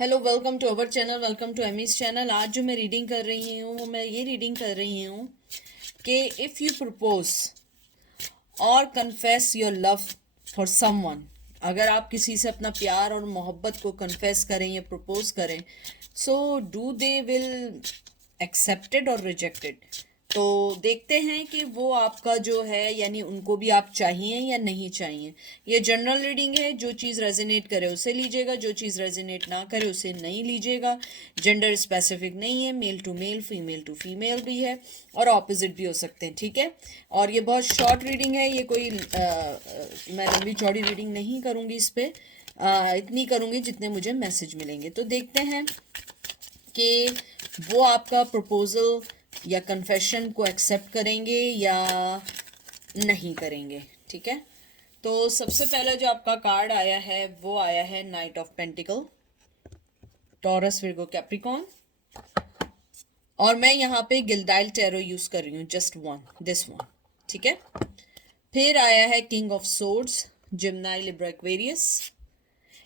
Hello, welcome to our channel, welcome to Amy's channel. आज जो मैं रीडिंग कर रही हूँ वो मैं ये रीडिंग कर रही हूँ कि इफ़ यू प्रपोज और confess your love for someone, अगर आप किसी से अपना प्यार और मोहब्बत को कन्फेस करें या प्रपोज करें, so do they will accepted और रिजेक्टेड। तो देखते हैं कि वो आपका जो है यानी उनको भी आप चाहिए या नहीं चाहिए। ये जनरल रीडिंग है, जो चीज़ रेजोनेट करे उसे लीजिएगा, जो चीज़ रेजोनेट ना करे उसे नहीं लीजिएगा। जेंडर स्पेसिफिक नहीं है, male to male, female to female भी है और ऑपोजिट भी हो सकते हैं, ठीक है। और ये बहुत शॉर्ट रीडिंग है, ये कोई मैं लंबी चौड़ी रीडिंग नहीं करूँगी इस पर, इतनी करूँगी जितने मुझे मैसेज मिलेंगे। तो देखते हैं कि वो आपका प्रपोजल या कन्फेशन को एक्सेप्ट करेंगे या नहीं करेंगे, ठीक है। तो सबसे पहले जो आपका कार्ड आया है वो आया है night of pentacle, Taurus, Virgo, Capricorn. और मैं यहाँ पे गिल्डाइल टैरो यूज कर रही हूँ, जस्ट वन, दिस वन, ठीक है। फिर आया है king of swords, Gemini, Libra, Aquarius.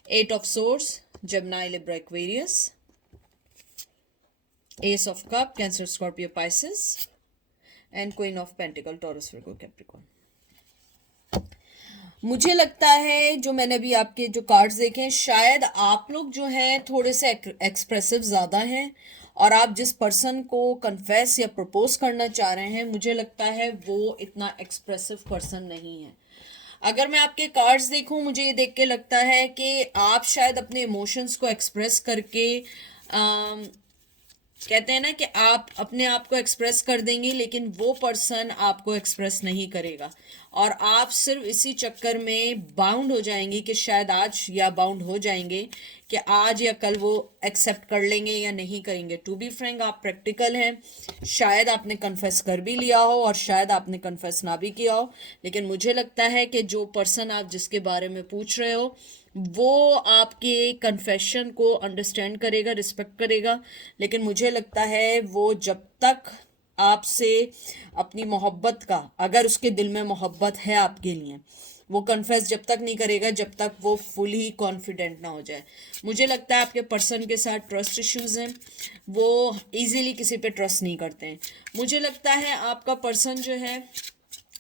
Eight of swords, Gemini, Libra, Aquarius. Ace of cup, Cancer, Scorpio, Pisces. And queen of pentacle, Taurus, Virgo, Capricorn. मुझे लगता है जो मैंने अभी आपके जो कार्ड्स देखे हैं, शायद आप लोग जो हैं थोड़े से एक्सप्रेसिव ज़्यादा हैं और आप जिस पर्सन को कन्फेस या प्रपोज करना चाह रहे हैं, मुझे लगता है वो इतना एक्सप्रेसिव पर्सन नहीं है। अगर मैं आपके कार्ड्स देखूं, मुझे ये देख के लगता है कि आप शायद अपने इमोशंस को एक्सप्रेस करके कहते हैं ना कि आप अपने आप को एक्सप्रेस कर देंगे, लेकिन वो पर्सन आपको एक्सप्रेस नहीं करेगा और आप सिर्फ इसी चक्कर में बाउंड हो जाएंगे कि शायद आज, या बाउंड हो जाएंगे कि आज या कल वो एक्सेप्ट कर लेंगे या नहीं करेंगे। टू बी फ्रैंक, आप प्रैक्टिकल हैं, शायद आपने कन्फेस कर भी लिया हो और शायद आपने कन्फेस ना भी किया हो, लेकिन मुझे लगता है कि जो पर्सन आप जिसके बारे में पूछ रहे हो वो आपके कन्फेशन को अंडरस्टैंड करेगा, रिस्पेक्ट करेगा, लेकिन मुझे लगता है वो जब तक आपसे अपनी मोहब्बत का, अगर उसके दिल में मोहब्बत है आपके लिए, वो कन्फेस जब तक नहीं करेगा जब तक वो फुली कॉन्फिडेंट ना हो जाए। मुझे लगता है आपके पर्सन के साथ ट्रस्ट इश्यूज हैं, वो इजीली किसी पे ट्रस्ट नहीं करते हैं। मुझे लगता है आपका पर्सन जो है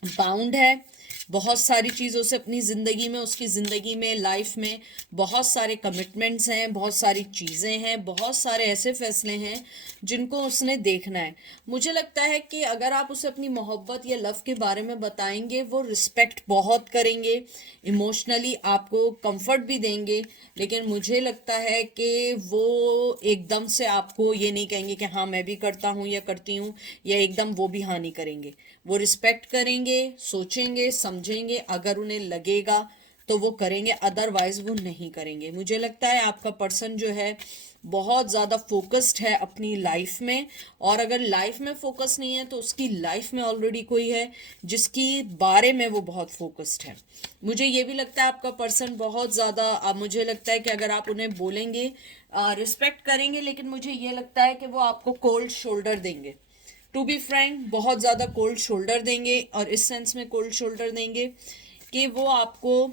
बाउंड है बहुत सारी चीज़ों से अपनी ज़िंदगी में, उसकी ज़िंदगी में, लाइफ में बहुत सारे कमिटमेंट्स हैं, बहुत सारी चीज़ें हैं, बहुत सारे ऐसे फैसले हैं जिनको उसने देखना है। मुझे लगता है कि अगर आप उसे अपनी मोहब्बत या लव के बारे में बताएंगे, वो रिस्पेक्ट बहुत करेंगे, इमोशनली आपको कंफर्ट भी देंगे, लेकिन मुझे लगता है कि वो एकदम से आपको ये नहीं कहेंगे कि हाँ मैं भी करता हूँ या करती हूँ, या एकदम वो भी हाँ नहीं करेंगे। वो रिस्पेक्ट करेंगे, सोचेंगे, समझेंगे, अगर उन्हें लगेगा तो वो करेंगे, अदरवाइज वो नहीं करेंगे। मुझे लगता है आपका पर्सन जो है बहुत ज़्यादा फोकस्ड है अपनी लाइफ में, और अगर लाइफ में फोकस नहीं है तो उसकी लाइफ में ऑलरेडी कोई है जिसकी बारे में वो बहुत फोकस्ड है। मुझे ये भी लगता है आपका पर्सन बहुत ज़्यादा, मुझे लगता है कि अगर आप उन्हें बोलेंगे, रिस्पेक्ट करेंगे, लेकिन मुझे ये लगता है कि वो आपको कोल्ड शोल्डर देंगे। टू बी फ्रैंक, बहुत ज़्यादा कोल्ड शोल्डर देंगे, और इस सेंस में कोल्ड शोल्डर देंगे कि वो आपको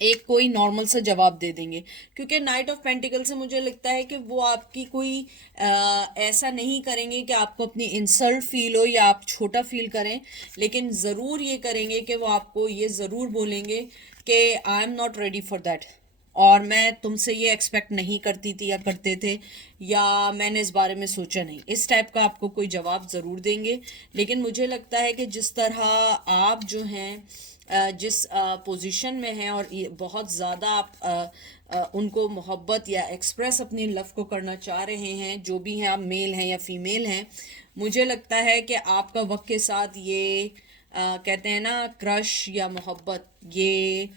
एक कोई नॉर्मल सा जवाब दे देंगे, क्योंकि नाइट ऑफ पेंटिकल से मुझे लगता है कि वो आपकी कोई ऐसा नहीं करेंगे कि आपको अपनी इंसल्ट फील हो या आप छोटा फील करें, लेकिन ज़रूर ये करेंगे कि वो आपको ये ज़रूर बोलेंगे कि I am not ready for that, और मैं तुमसे ये एक्सपेक्ट नहीं करती थी या करते थे, या मैंने इस बारे में सोचा नहीं, इस टाइप का आपको कोई जवाब ज़रूर देंगे। लेकिन मुझे लगता है कि जिस तरह आप जो हैं जिस पोजीशन में हैं और बहुत ज़्यादा आप उनको मोहब्बत या एक्सप्रेस अपनी लव को करना चाह रहे हैं, जो भी हैं आप, मेल हैं या फीमेल हैं, मुझे लगता है कि आपका वक्त के साथ ये कहते हैं ना क्रश या मोहब्बत, ये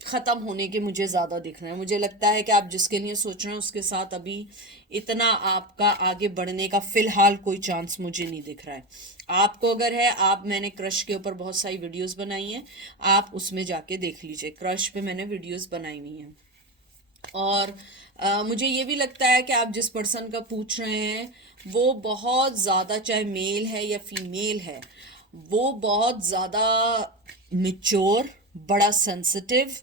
ख़त्म होने के मुझे ज़्यादा दिख रहे हैं। मुझे लगता है कि आप जिसके लिए सोच रहे हैं उसके साथ अभी इतना आपका आगे बढ़ने का फ़िलहाल कोई चांस मुझे नहीं दिख रहा है। आपको अगर है, आप, मैंने क्रश के ऊपर बहुत सारी वीडियोस बनाई हैं, आप उसमें जाके देख लीजिए, क्रश पे मैंने वीडियोस बनाई हुई हैं। और मुझे ये भी लगता है कि आप जिस पर्सन का पूछ रहे हैं वो बहुत ज़्यादा, चाहे मेल है या फीमेल है, वो बहुत ज़्यादा मिच्योर, बड़ा सेंसिटिव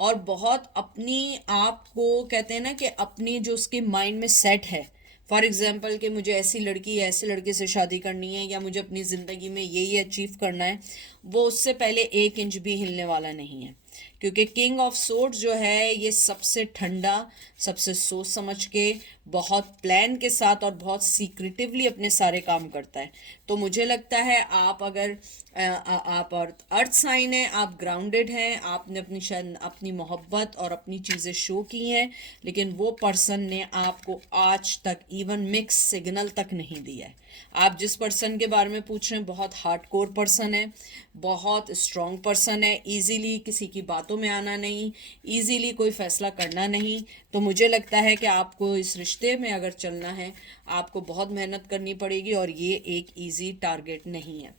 और बहुत अपनी आप को कहते हैं ना कि अपनी जो उसके माइंड में सेट है, फॉर एग्जाम्पल कि मुझे ऐसी लड़की या ऐसे लड़के से शादी करनी है या मुझे अपनी ज़िंदगी में ये अचीव करना है, वो उससे पहले 1 इंच भी हिलने वाला नहीं है। क्योंकि किंग ऑफ सोर्ड्स जो है ये सबसे ठंडा, सबसे सोच समझ के, बहुत प्लान के साथ और बहुत सीक्रेटिवली अपने सारे काम करता है। तो मुझे लगता है आप अगर आप अर्थ साइन है, आप ग्राउंडेड हैं, आपने अपनी शायद अपनी मोहब्बत और अपनी चीज़ें शो की हैं, लेकिन वो पर्सन ने आपको आज तक इवन मिक्स सिग्नल तक नहीं दिया है। आप जिस पर्सन के बारे में पूछ रहे हैं बहुत हार्डकोर पर्सन है, बहुत स्ट्रॉन्ग पर्सन है, इजीली किसी की बातों में आना नहीं, इजीली कोई फैसला करना नहीं। तो मुझे लगता है कि आपको इस रिश्ते में अगर चलना है आपको बहुत मेहनत करनी पड़ेगी और ये एक इजी टारगेट नहीं है।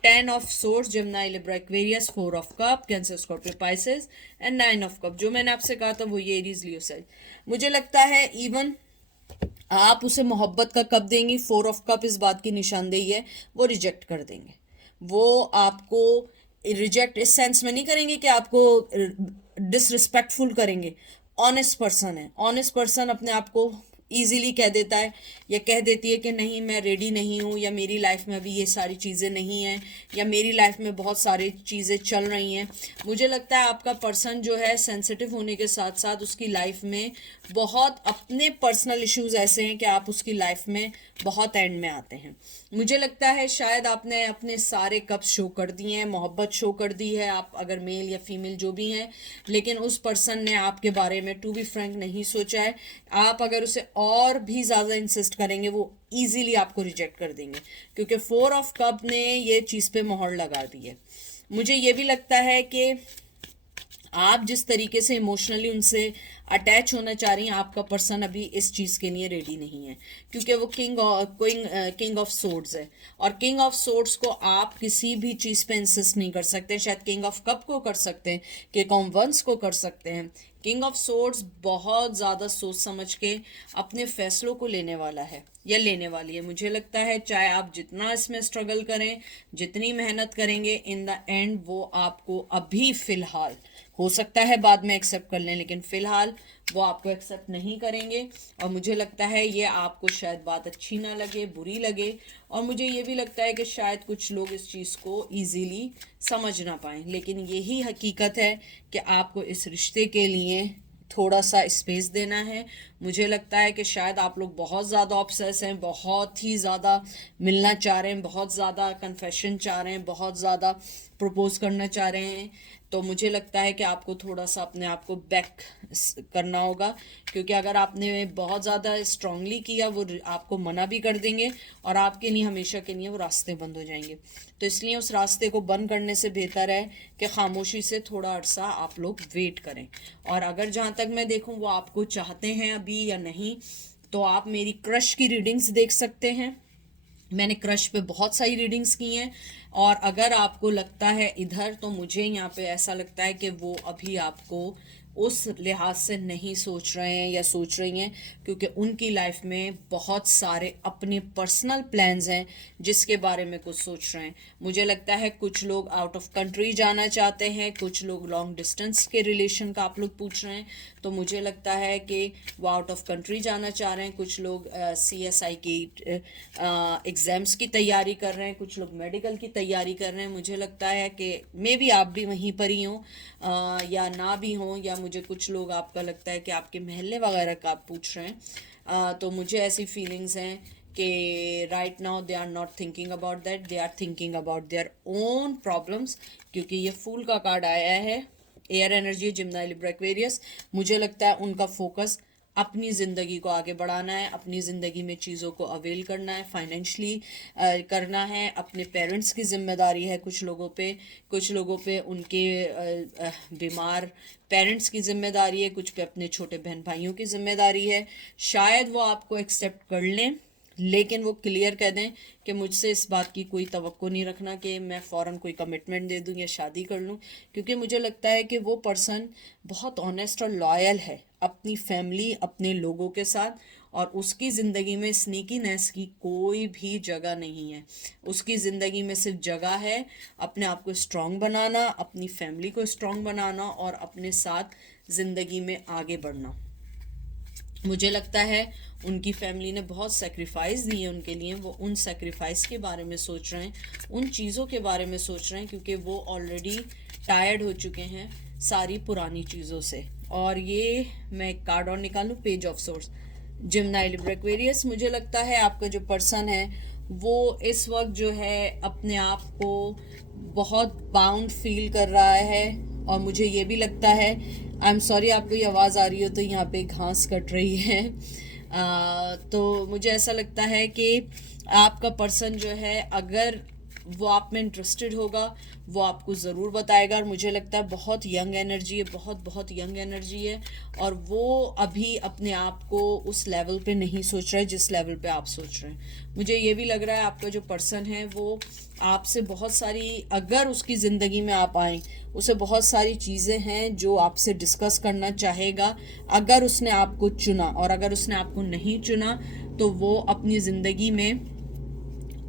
10 of source, Gemini, Libra, Aquarius, 4 of cup, Cancer, Scorpio, Pisces and 9 of cup. जो मैंने आपसे कहा था वो ये एरीज, लियो, साइज। मुझे लगता है इवन आप उसे मोहब्बत का कप देंगी, 4 ऑफ कप इस बात की निशानदेही है वो रिजेक्ट कर देंगे। वो आपको रिजेक्ट इस सेंस में नहीं करेंगे कि आपको डिसरिस्पेक्टफुल करेंगे। ऑनेस्ट पर्सन है, ऑनेस्ट पर्सन अपने आप को ईजिली कह देता है या कह देती है कि नहीं मैं रेडी नहीं हूँ, या मेरी लाइफ में अभी ये सारी चीज़ें नहीं हैं, या मेरी लाइफ में बहुत सारी चीज़ें चल रही हैं। मुझे लगता है आपका पर्सन जो है सेंसिटिव होने के साथ साथ उसकी लाइफ में बहुत अपने पर्सनल इश्यूज ऐसे हैं कि आप उसकी लाइफ में बहुत एंड में आते हैं। मुझे लगता है शायद आपने अपने सारे कप शो कर दिए हैं, मोहब्बत शो कर दी है, आप अगर मेल या फीमेल जो भी हैं, लेकिन उस पर्सन ने आपके बारे में टू बी फ्रैंक नहीं सोचा है। आप अगर उसे और भी ज़्यादा इंसिस्ट करेंगे वो इजीली आपको रिजेक्ट कर देंगे, क्योंकि 4 ऑफ कप ने ये चीज़ पे मोहर लगा दी है। मुझे ये भी लगता है कि आप जिस तरीके से इमोशनली उनसे अटैच होना चाह रही हैं आपका पर्सन अभी इस चीज़ के लिए रेडी नहीं है, क्योंकि वो किंग ऑफ सोर्ड्स है, और किंग ऑफ सोर्ड्स को आप किसी भी चीज़ पे इंसिस्ट नहीं कर सकते। शायद किंग ऑफ कप को कर सकते हैं, किंग ऑफ वंस को कर सकते हैं। किंग ऑफ सोर्ड्स बहुत ज़्यादा सोच समझ के अपने फैसलों को लेने वाला है या लेने वाली है। मुझे लगता है चाहे आप जितना इसमें स्ट्रगल करें, जितनी मेहनत करेंगे, इन द एंड वो आपको अभी फ़िलहाल, हो सकता है बाद में एक्सेप्ट कर लें, लेकिन फ़िलहाल वो आपको एक्सेप्ट नहीं करेंगे। और मुझे लगता है ये आपको शायद बात अच्छी ना लगे, बुरी लगे, और मुझे ये भी लगता है कि शायद कुछ लोग इस चीज़ को ईजीली समझ ना पाएँ, लेकिन यही हकीकत है कि आपको इस रिश्ते के लिए थोड़ा सा स्पेस देना है। मुझे लगता है कि शायद आप लोग बहुत ज़्यादा ऑब्सेस हैं, बहुत ही ज़्यादा मिलना चाह रहे हैं, बहुत ज़्यादा कन्फेशन चाह रहे हैं, बहुत ज़्यादा प्रपोज करना चाह रहे हैं। तो मुझे लगता है कि आपको थोड़ा सा अपने आप को बैक करना होगा, क्योंकि अगर आपने बहुत ज़्यादा स्ट्रांगली किया वो आपको मना भी कर देंगे और आपके लिए हमेशा के लिए वो रास्ते बंद हो जाएंगे। तो इसलिए उस रास्ते को बंद करने से बेहतर है कि खामोशी से थोड़ा अरसा आप लोग वेट करें। और अगर जहाँ तक मैं देखूँ वो आपको चाहते हैं अभी या नहीं, तो आप मेरी क्रश की रीडिंग्स देख सकते हैं। मैंने क्रश पे बहुत सारी रीडिंग्स की हैं, और अगर आपको लगता है इधर, तो मुझे यहाँ पे ऐसा लगता है कि वो अभी आपको उस लिहाज से नहीं सोच रहे हैं या सोच रही हैं, क्योंकि उनकी लाइफ में बहुत सारे अपने पर्सनल प्लान्स हैं जिसके बारे में कुछ सोच रहे हैं। मुझे लगता है कुछ लोग आउट ऑफ कंट्री जाना चाहते हैं, कुछ लोग लॉन्ग डिस्टेंस के रिलेशन का आप लोग पूछ रहे हैं, तो मुझे लगता है कि वो आउट ऑफ कंट्री जाना चाह रहे हैं। कुछ लोग CSI की एग्ज़ाम्स की तैयारी कर रहे हैं, कुछ लोग मेडिकल की तैयारी कर रहे हैं। मुझे लगता है कि मे बी आप भी वहीं पर ही हों या ना भी हों, या मुझे कुछ लोग आपका लगता है कि आपके महल्ले वगैरह का आप पूछ रहे हैं। तो मुझे ऐसी फीलिंग्स हैं कि right now they are not thinking about that, they are thinking about their own problems, क्योंकि ये फूल का कार्ड आया है, air energy, Gemini, Libra, Aquarius. मुझे लगता है उनका फोकस अपनी ज़िंदगी को आगे बढ़ाना है, अपनी ज़िंदगी में चीज़ों को अवेल करना है, फाइनेंशली करना है। अपने पेरेंट्स की जिम्मेदारी है कुछ लोगों पे उनके बीमार पेरेंट्स की जिम्मेदारी है, कुछ पे अपने छोटे बहन भाइयों की जिम्मेदारी है। शायद वो आपको एक्सेप्ट कर लें, लेकिन वो क्लियर कह दें कि मुझसे इस बात की कोई तवक्को नहीं रखना कि मैं फ़ौरन कोई कमिटमेंट दे दूं या शादी कर लूं, क्योंकि मुझे लगता है कि वो पर्सन बहुत ऑनेस्ट और लॉयल है अपनी फैमिली, अपने लोगों के साथ, और उसकी ज़िंदगी में स्नीकीनेस की कोई भी जगह नहीं है। उसकी ज़िंदगी में सिर्फ जगह है अपने आप को स्ट्रांग बनाना, अपनी फैमिली को स्ट्रांग बनाना और अपने साथ ज़िंदगी में आगे बढ़ना। मुझे लगता है उनकी फैमिली ने बहुत सेक्रीफाइस दी है उनके लिए, वो उन सेक्रीफाइस के बारे में सोच रहे हैं, उन चीज़ों के बारे में सोच रहे हैं, क्योंकि वो ऑलरेडी टायर्ड हो चुके हैं सारी पुरानी चीज़ों से। और ये मैं एक कार्ड और निकालूं, page of swords, Gemini Libra Aquarius. मुझे लगता है आपका जो पर्सन है वो इस वक्त जो है अपने आप को बहुत बाउंड फील कर रहा है। और मुझे ये भी लगता है, आई एम सॉरी आपको ये आवाज़ आ रही हो तो यहाँ पे घास कट रही है। तो मुझे ऐसा लगता है कि आपका पर्सन जो है अगर वो आप में इंटरेस्टेड होगा वो आपको ज़रूर बताएगा। और मुझे लगता है बहुत यंग एनर्जी है, बहुत यंग एनर्जी है, और वो अभी अपने आप को उस लेवल पे नहीं सोच रहा है जिस लेवल पे आप सोच रहे हैं। मुझे ये भी लग रहा है आपका जो पर्सन है वो आपसे बहुत सारी, अगर उसकी ज़िंदगी में आप आए, उसे बहुत सारी चीज़ें हैं जो आपसे डिस्कस करना चाहेगा अगर उसने आपको चुना। और अगर उसने आपको नहीं चुना तो वो अपनी ज़िंदगी में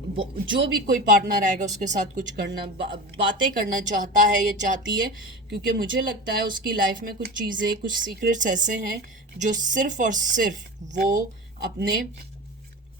जो भी कोई पार्टनर आएगा उसके साथ कुछ करना, बातें करना चाहता है या चाहती है, क्योंकि मुझे लगता है उसकी लाइफ में कुछ चीज़ें, कुछ सीक्रेट्स ऐसे हैं जो सिर्फ और सिर्फ वो अपने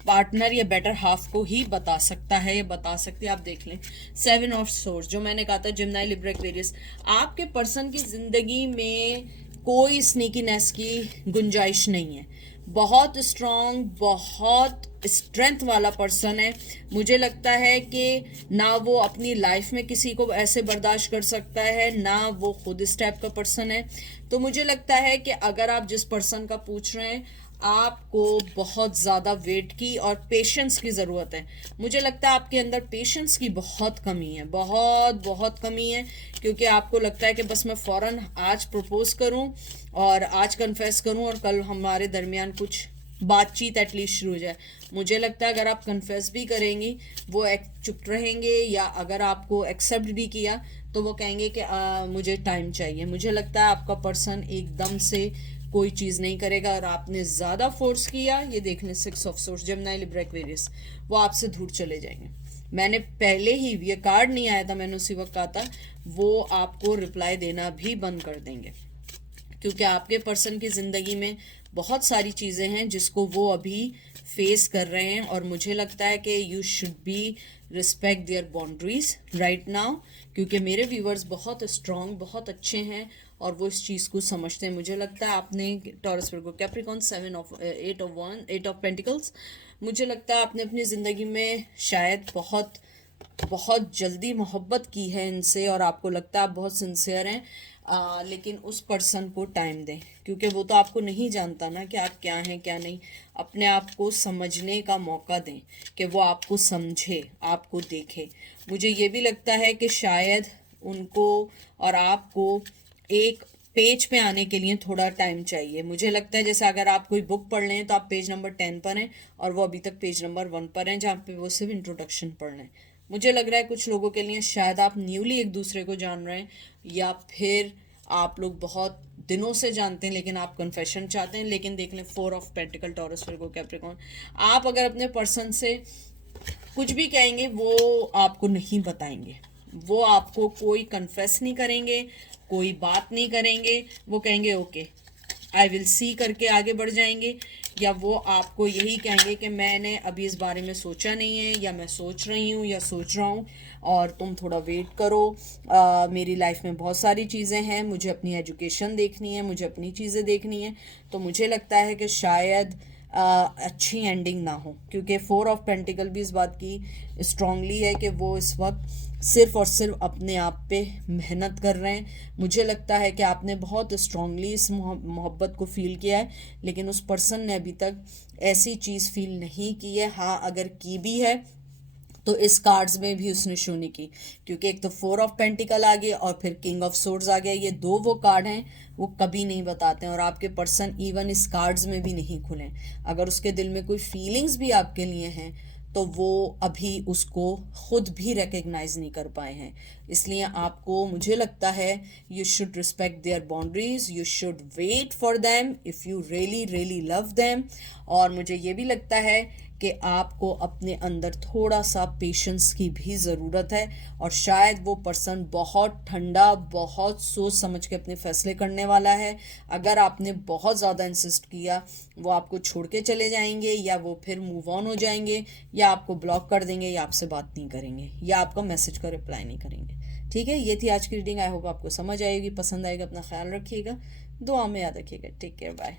पार्टनर या बेटर हाफ को ही बता सकता है या बता सकती है। आप देख लें 7 ऑफ सोर्स, जो मैंने कहा था जिम्नाई लिब्रा एक्वेरियस, आपके पर्सन की ज़िंदगी में कोई स्नीकीनेस की गुंजाइश नहीं है। बहुत स्ट्रांग, बहुत स्ट्रेंथ वाला पर्सन है। मुझे लगता है कि ना वो अपनी लाइफ में किसी को ऐसे बर्दाश्त कर सकता है, ना वो खुद इस टाइप का पर्सन है। तो मुझे लगता है कि अगर आप जिस पर्सन का पूछ रहे हैं, आपको बहुत ज़्यादा वेट की और पेशेंस की ज़रूरत है। मुझे लगता है आपके अंदर पेशेंस की बहुत कमी है, बहुत कमी है, क्योंकि आपको लगता है कि बस मैं फ़ौरन आज प्रपोज करूं और आज कन्फेस करूं और कल हमारे दरमियान कुछ बातचीत एटलीस्ट शुरू हो जाए। मुझे लगता है अगर आप कन्फेस भी करेंगी वो चुप रहेंगे, या अगर आपको एक्सेप्ट भी किया तो वो कहेंगे कि मुझे टाइम चाहिए। मुझे लगता है आपका पर्सन एकदम से कोई चीज़ नहीं करेगा, और आपने ज़्यादा फोर्स किया, ये देख लें 6 of swords, Gemini Libra Aquarius, वो आपसे दूर चले जाएंगे। मैंने पहले ही, ये कार्ड नहीं आया था, मैंने उसी वक्त कहा था वो आपको रिप्लाई देना भी बंद कर देंगे, क्योंकि आपके पर्सन की ज़िंदगी में बहुत सारी चीज़ें हैं जिसको वो अभी फेस कर रहे हैं। और मुझे लगता है कि you should be respect their boundaries right now, क्योंकि मेरे व्यूवर्स बहुत स्ट्रांग, बहुत अच्छे हैं और वो इस चीज़ को समझते हैं। मुझे लगता है आपने Taurus Virgo Capricorn 8 of pentacles, मुझे लगता है आपने अपनी ज़िंदगी में शायद बहुत जल्दी मोहब्बत की है इनसे, और आपको लगता है आप बहुत सिंसियर हैं। लेकिन उस पर्सन को टाइम दें, क्योंकि वो तो आपको नहीं जानता ना कि आप क्या हैं क्या नहीं। अपने आप को समझने का मौका दें कि वो आपको समझे, आपको देखे। मुझे ये भी लगता है कि शायद उनको और आपको एक पेज पे आने के लिए थोड़ा टाइम चाहिए। मुझे लगता है जैसे अगर आप कोई बुक पढ़ रहे हैं तो आप पेज नंबर 10 पर हैं और वो अभी तक पेज नंबर 1 पर हैं, जहाँ पे वो सिर्फ इंट्रोडक्शन पढ़ रहे हैं। मुझे लग रहा है कुछ लोगों के लिए शायद आप न्यूली एक दूसरे को जान रहे हैं, या फिर आप लोग बहुत दिनों से जानते हैं लेकिन आप कन्फेशन चाहते हैं। लेकिन देख लें 4 of pentacle, Taurus Virgo Capricorn, आप अगर अपने पर्सन से कुछ भी कहेंगे वो आपको नहीं बताएंगे, वो आपको कोई कन्फेस नहीं करेंगे, कोई बात नहीं करेंगे। वो कहेंगे ओके आई विल सी करके आगे बढ़ जाएंगे, या वो आपको यही कहेंगे कि मैंने अभी इस बारे में सोचा नहीं है, या मैं सोच रही हूँ या सोच रहा हूँ और तुम थोड़ा वेट करो। मेरी लाइफ में बहुत सारी चीज़ें हैं, मुझे अपनी एजुकेशन देखनी है, मुझे अपनी चीज़ें देखनी है। तो मुझे लगता है कि शायद अच्छी एंडिंग ना हो, क्योंकि 4 ऑफ पेंटिकल भी इस बात की स्ट्रांगली है कि वो इस वक्त सिर्फ और सिर्फ अपने आप पे मेहनत कर रहे हैं। मुझे लगता है कि आपने बहुत स्ट्रांगली इस मोहब्बत को फील किया है, लेकिन उस पर्सन ने अभी तक ऐसी चीज़ फील नहीं की है। हाँ, अगर की भी है तो इस कार्ड्स में भी उसने शो नहीं की, क्योंकि एक तो 4 ऑफ पेंटिकल आ गया और फिर किंग ऑफ सोर्ड्स आ गया। ये दो वो कार्ड हैं वो कभी नहीं बताते हैं, और आपके पर्सन इवन इस कार्ड्स में भी नहीं खुले। अगर उसके दिल में कोई फीलिंग्स भी आपके लिए हैं तो वो अभी उसको खुद भी रिकग्नाइज नहीं कर पाए हैं। इसलिए आपको, मुझे लगता है, you should respect their boundaries, you should wait for them if you really really love them. और मुझे ये भी लगता है कि आपको अपने अंदर थोड़ा सा पेशेंस की भी ज़रूरत है, और शायद वो पर्सन बहुत ठंडा, बहुत सोच समझ के अपने फैसले करने वाला है। अगर आपने बहुत ज़्यादा इंसिस्ट किया, वो आपको छोड़ के चले जाएंगे, या वो फिर मूव ऑन हो जाएंगे, या आपको ब्लॉक कर देंगे, या आपसे बात नहीं करेंगे, या आपका मैसेज का रिप्लाई नहीं करेंगे। ठीक है, ये थी आज की रीडिंग। आई होप आपको समझ आएगी, पसंद आएगा। अपना ख्याल रखिएगा, दुआ में याद रखिएगा। Take care, bye.